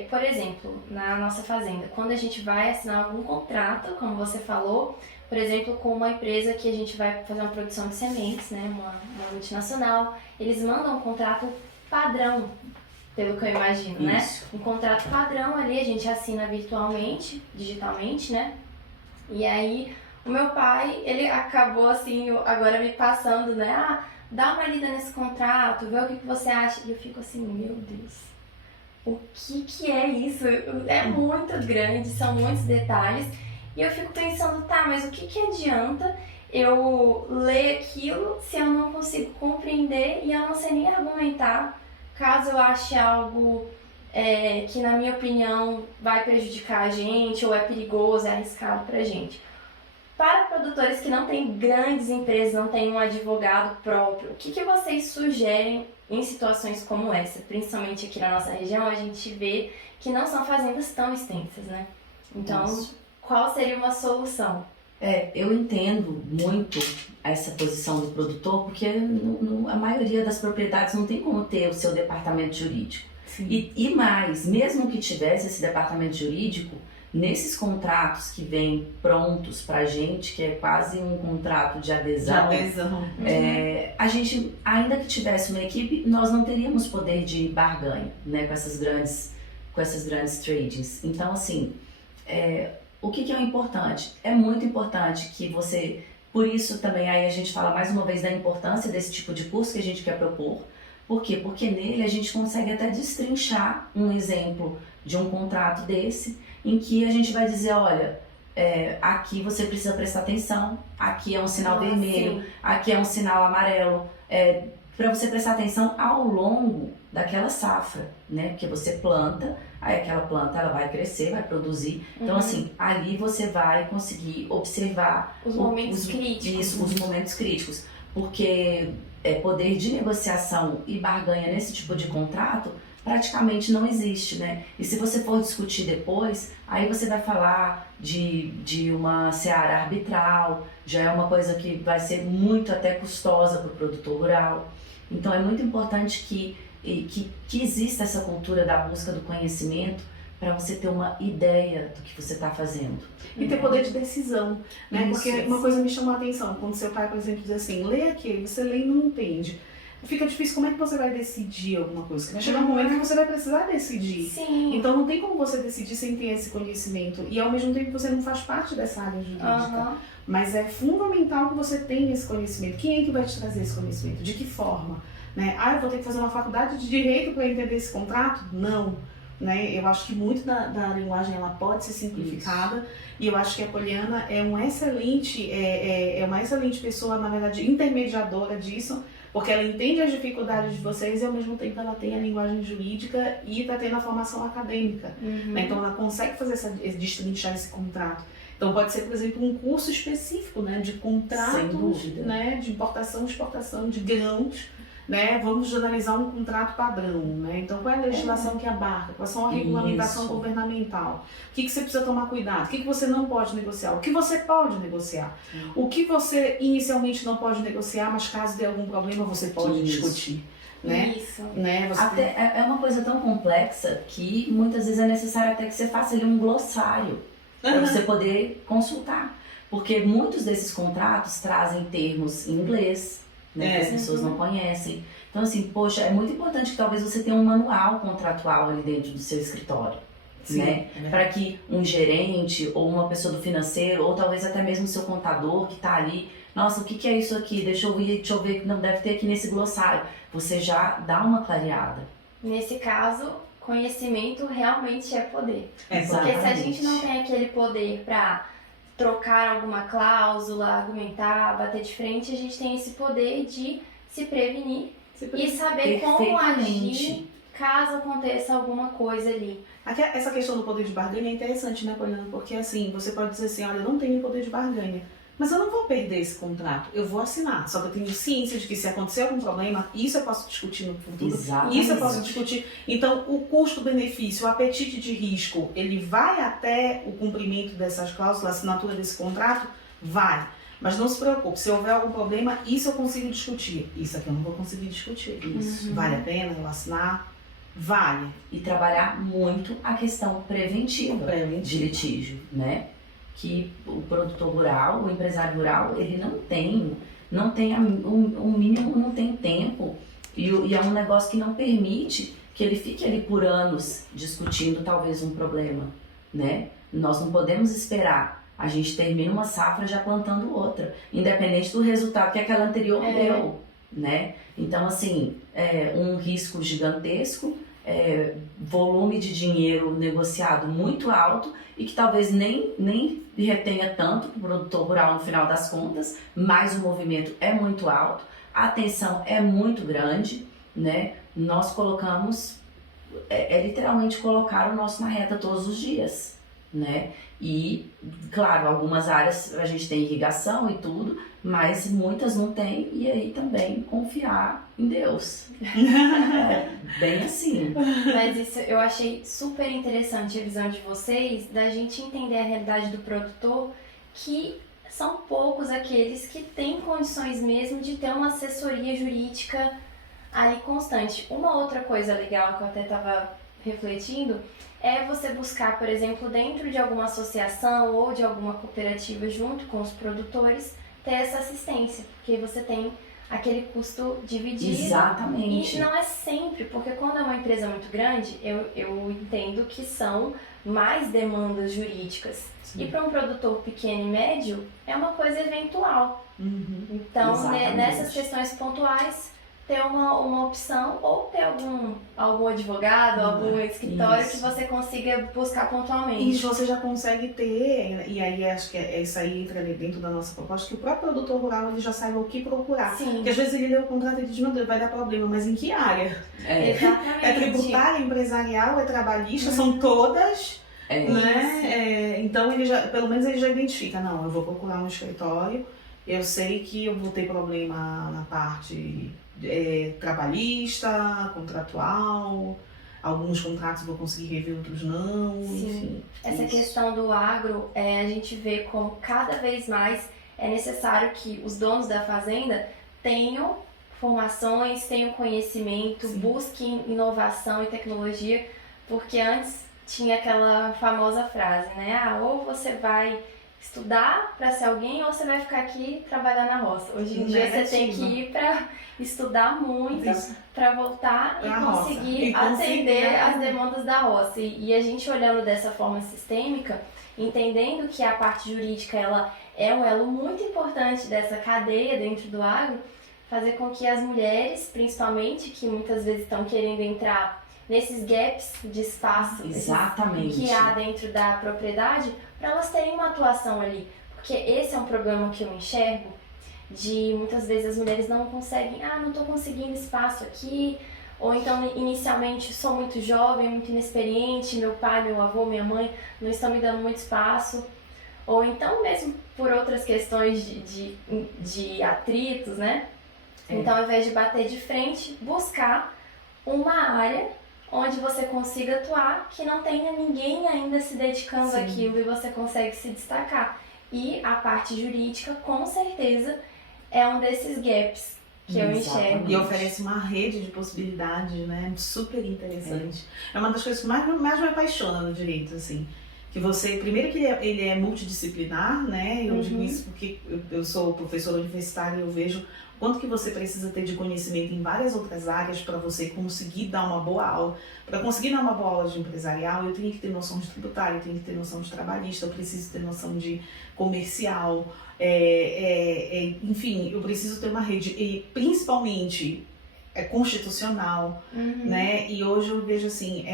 Por exemplo, na nossa fazenda, quando a gente vai assinar algum contrato, como você falou, por exemplo, com uma empresa que a gente vai fazer uma produção de sementes, né, uma multinacional, eles mandam um contrato padrão, pelo que eu imagino, Isso. né? Um contrato padrão ali, a gente assina virtualmente, digitalmente, né? E aí, o meu pai, ele acabou assim, agora me passando, né? Dá uma lida nesse contrato, vê o que você acha. E eu fico assim, meu Deus, o que é isso? É muito grande, são muitos detalhes. E eu fico pensando, mas o que adianta eu ler aquilo se eu não consigo compreender e eu não sei nem argumentar, caso eu ache algo que, na minha opinião, vai prejudicar a gente ou é perigoso, é arriscado pra gente. Para produtores que não têm grandes empresas, não têm um advogado próprio, o que vocês sugerem em situações como essa? Principalmente aqui na nossa região, a gente vê que não são fazendas tão extensas, né? Então, qual seria uma solução? Eu entendo muito essa posição do produtor, porque a maioria das propriedades não tem como ter o seu departamento jurídico. E mais, mesmo que tivesse esse departamento jurídico, nesses contratos que vêm prontos pra gente, que é quase um contrato de adesão, a gente, ainda que tivesse uma equipe, nós não teríamos poder de barganha, né, com essas grandes tradings. Então, assim, o que é importante? É muito importante que você, por isso também aí a gente fala mais uma vez da importância desse tipo de curso que a gente quer propor. Por quê? Porque nele a gente consegue até destrinchar um exemplo de um contrato desse, em que a gente vai dizer, olha, aqui você precisa prestar atenção, aqui é um sinal vermelho, aqui é um sinal amarelo, para você prestar atenção ao longo daquela safra, né? Porque você planta, aí aquela planta ela vai crescer, vai produzir, então assim, ali você vai conseguir observar os momentos críticos. Isso, os momentos críticos, porque poder de negociação e barganha nesse tipo de contrato praticamente não existe, né? E se você for discutir depois, aí você vai falar de uma seara arbitral, já é uma coisa que vai ser muito até custosa para o produtor rural. Então é muito importante que exista essa cultura da busca do conhecimento para você ter uma ideia do que você está fazendo. E ter poder de decisão, né? Porque uma coisa me chamou a atenção, quando seu pai, por exemplo, diz assim, lê aqui, você lê e não entende. Fica difícil, como é que você vai decidir alguma coisa? Porque vai chegar um momento que você vai precisar decidir. Sim. Então não tem como você decidir sem ter esse conhecimento. E ao mesmo tempo você não faz parte dessa área jurídica. Mas é fundamental que você tenha esse conhecimento. Quem é que vai te trazer esse conhecimento? De que forma? Né? Eu vou ter que fazer uma faculdade de Direito para entender esse contrato? Não. Né? Eu acho que muito da linguagem ela pode ser simplificada. E eu acho que a Poliana é uma excelente pessoa, na verdade, intermediadora disso. Porque ela entende as dificuldades de vocês e ao mesmo tempo ela tem a linguagem jurídica e está tendo a formação acadêmica. Né? Então ela consegue fazer destrinchar esse contrato. Então pode ser, por exemplo, um curso específico, né, de contratos, né, de importação e exportação de grãos. Né? Vamos analisar um contrato padrão, né? Então qual é a legislação que abarca? Qual é a regulamentação governamental? O que você precisa tomar cuidado? O que você não pode negociar? O que você pode negociar? O que você inicialmente não pode negociar, mas caso dê algum problema você pode discutir. Né? Isso. Né? Até é uma coisa tão complexa que muitas vezes é necessário até que você faça ali um glossário para você poder consultar. Porque muitos desses contratos trazem termos em inglês, né, que as pessoas não conhecem. Então, assim, poxa, é muito importante que talvez você tenha um manual contratual ali dentro do seu escritório. Sim, né? Para que um gerente ou uma pessoa do financeiro, ou talvez até mesmo o seu contador que está ali, nossa, o que é isso aqui? Deixa eu ver, não deve ter aqui nesse glossário. Você já dá uma clareada. Nesse caso, conhecimento realmente é poder. Exatamente. Porque se a gente não tem aquele poder para trocar alguma cláusula, argumentar, bater de frente, a gente tem esse poder de se prevenir e saber como agir caso aconteça alguma coisa ali. Essa questão do poder de barganha é interessante, né, Poliana? Porque assim, você pode dizer assim, olha, eu não tenho poder de barganha, mas eu não vou perder esse contrato, eu vou assinar. Só que eu tenho ciência de que se acontecer algum problema, isso eu posso discutir no futuro, isso eu posso discutir. Então, o custo-benefício, o apetite de risco, ele vai até o cumprimento dessas cláusulas, a assinatura desse contrato? Vai. Mas não se preocupe, se houver algum problema, isso eu consigo discutir. Isso aqui eu não vou conseguir discutir. Isso. Vale a pena eu assinar? Vale. E trabalhar muito a questão preventiva de litígio, né? Que o produtor rural, o empresário rural, ele não tem um mínimo, não tem tempo e é um negócio que não permite que ele fique ali por anos discutindo talvez um problema, né? Nós não podemos esperar, a gente termina uma safra já plantando outra, independente do resultado que aquela anterior deu, né? Então assim, um risco gigantesco, volume de dinheiro negociado muito alto e que talvez nem retenha tanto para o produtor rural no final das contas, mas o movimento é muito alto, a atenção é muito grande, né? Nós colocamos, literalmente colocar o nosso na reta todos os dias, né? E, claro, algumas áreas a gente tem irrigação e tudo, mas muitas não tem, e aí também confiar em Deus. Bem assim. Mas isso eu achei super interessante a visão de vocês, da gente entender a realidade do produtor, que são poucos aqueles que têm condições mesmo de ter uma assessoria jurídica ali constante. Uma outra coisa legal que eu até estava refletindo é você buscar, por exemplo, dentro de alguma associação ou de alguma cooperativa junto com os produtores, ter essa assistência, porque você tem aquele custo dividido. Exatamente. E não é sempre, porque quando é uma empresa muito grande, eu entendo que são mais demandas jurídicas. Sim. E para um produtor pequeno e médio, é uma coisa eventual. Uhum. Então, nessas questões pontuais, ter uma opção ou ter algum advogado, algum escritório que você consiga buscar pontualmente. Isso você já consegue ter, e aí acho que isso aí entra dentro da nossa proposta, que o próprio produtor rural ele já saiba o que procurar. Sim. Porque às vezes ele lê o contrato e diz, meu Deus, vai dar problema, mas em que área? Exatamente. É tributária, empresarial, é trabalhista, são todas, né? Então ele já, pelo menos ele já identifica, não, eu vou procurar um escritório, eu sei que eu vou ter problema na parte trabalhista, contratual, alguns contratos eu vou conseguir rever, outros não. Sim. Enfim, essa questão do agro, a gente vê como cada vez mais é necessário que os donos da fazenda tenham formações, tenham conhecimento, busquem inovação e tecnologia, porque antes tinha aquela famosa frase, né? Ou você vai estudar para ser alguém ou você vai ficar aqui trabalhar na roça. Hoje em dia você tem que ir para estudar muito para voltar e conseguir atender as demandas da roça. E a gente olhando dessa forma sistêmica, entendendo que a parte jurídica ela é um elo muito importante dessa cadeia dentro do agro, fazer com que as mulheres, principalmente, que muitas vezes estão querendo entrar nesses gaps de espaço que há dentro da propriedade, para elas terem uma atuação ali. Porque esse é um problema que eu enxergo, de muitas vezes as mulheres não conseguem, não estou conseguindo espaço aqui, ou então inicialmente sou muito jovem, muito inexperiente, meu pai, meu avô, minha mãe não estão me dando muito espaço, ou então mesmo por outras questões de atritos, né? Então ao invés de bater de frente, buscar uma área onde você consiga atuar, que não tenha ninguém ainda se dedicando àquilo e você consegue se destacar. E a parte jurídica, com certeza, é um desses gaps que eu enxergo. E oferece uma rede de possibilidades, né? Super interessante. É uma das coisas que mais me apaixona no direito, assim. Que você, primeiro que ele é multidisciplinar, né? Eu digo isso porque eu sou professora universitária e eu vejo quanto que você precisa ter de conhecimento em várias outras áreas para você conseguir dar uma boa aula. Para conseguir dar uma boa aula de empresarial, eu tenho que ter noção de tributário, eu tenho que ter noção de trabalhista, eu preciso ter noção de comercial, enfim, eu preciso ter uma rede, e principalmente constitucional, né? E hoje eu vejo assim,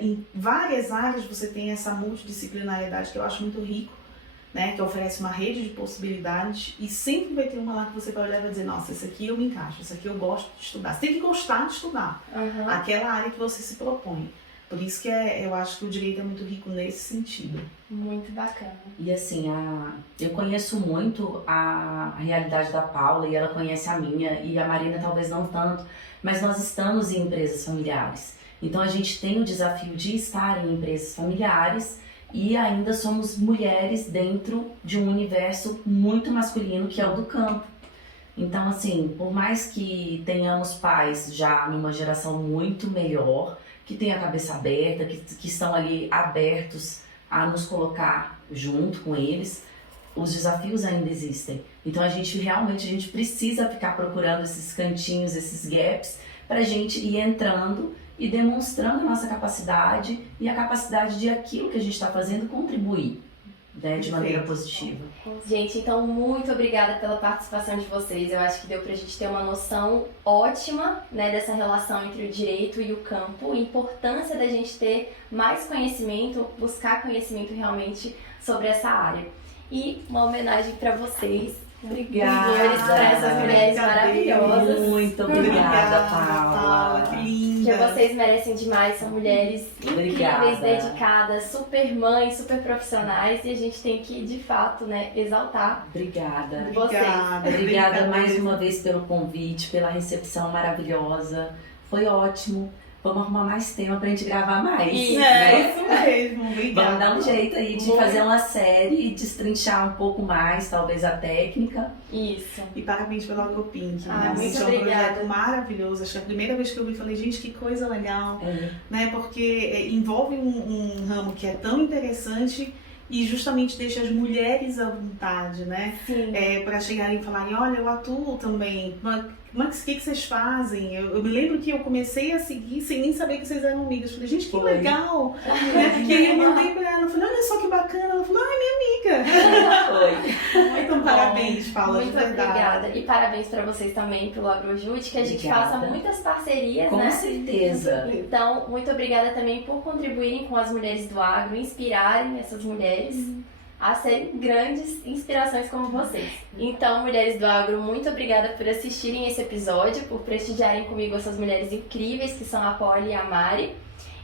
em várias áreas você tem essa multidisciplinariedade que eu acho muito rico, né, que oferece uma rede de possibilidades e sempre vai ter uma lá que você vai olhar e vai dizer, nossa, esse aqui eu me encaixo, esse aqui eu gosto de estudar. Você tem que gostar de estudar aquela área que você se propõe. Por isso que eu acho que o direito é muito rico nesse sentido. Muito bacana. E assim, eu conheço muito a realidade da Paula e ela conhece a minha e a Marina talvez não tanto, mas nós estamos em empresas familiares. Então a gente tem o desafio de estar em empresas familiares e ainda somos mulheres dentro de um universo muito masculino que é o do campo. Então, assim, por mais que tenhamos pais já numa geração muito melhor, que têm a cabeça aberta, que estão ali abertos a nos colocar junto com eles, os desafios ainda existem. Então, a gente precisa ficar procurando esses cantinhos, esses gaps, para a gente ir entrando e demonstrando a nossa capacidade e a capacidade de aquilo que a gente está fazendo contribuir, né, de maneira positiva. Gente, então muito obrigada pela participação de vocês. Eu acho que deu pra gente ter uma noção ótima, né, dessa relação entre o direito e o campo, a importância da gente ter mais conhecimento, buscar conhecimento realmente sobre essa área. E uma homenagem para vocês. Obrigada. Para essas mulheres maravilhosas. Muito obrigada, Paula. Que lindo. Porque vocês merecem demais, são mulheres incríveis, Obrigada. dedicadas, super mães, super profissionais, e a gente tem que, de fato, né, exaltar Obrigada. vocês. Obrigada mais uma vez pelo convite, pela recepção maravilhosa. Foi ótimo. Vamos arrumar mais tema pra gente gravar mais. Isso. Né? Isso mesmo, obrigada. Vamos dar um jeito aí de Muito. fazer uma série e destrinchar um pouco mais, talvez, a técnica. Isso. E parabéns pelo AgroPink, Ah, né? muito Gente, é um obrigada. projeto maravilhoso. Acho que a primeira vez que eu vi, falei, gente, que coisa legal, né? Porque envolve um ramo que é tão interessante e justamente deixa as mulheres à vontade, né? Sim. Para chegarem e falarem, olha, eu atuo também. Mas o que vocês fazem? Eu me lembro que eu comecei a seguir sem nem saber que vocês eram amigas. Falei, gente, que Foi. legal! Né? Porque aí eu mandei pra ela, falei, olha só que bacana. Ela falou, ai, minha amiga! Foi. Então, bom. parabéns, Paula, Muito de verdade. obrigada. E parabéns pra vocês também pelo AgroJude, que a gente Obrigada. faça muitas parcerias, Com né? certeza. Então, muito obrigada também por contribuírem com as mulheres do agro, inspirarem essas mulheres a serem grandes inspirações como vocês. Então, mulheres do agro, muito obrigada por assistirem esse episódio, por prestigiarem comigo essas mulheres incríveis que são a Polly e a Mari.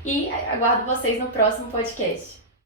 E aguardo vocês no próximo podcast.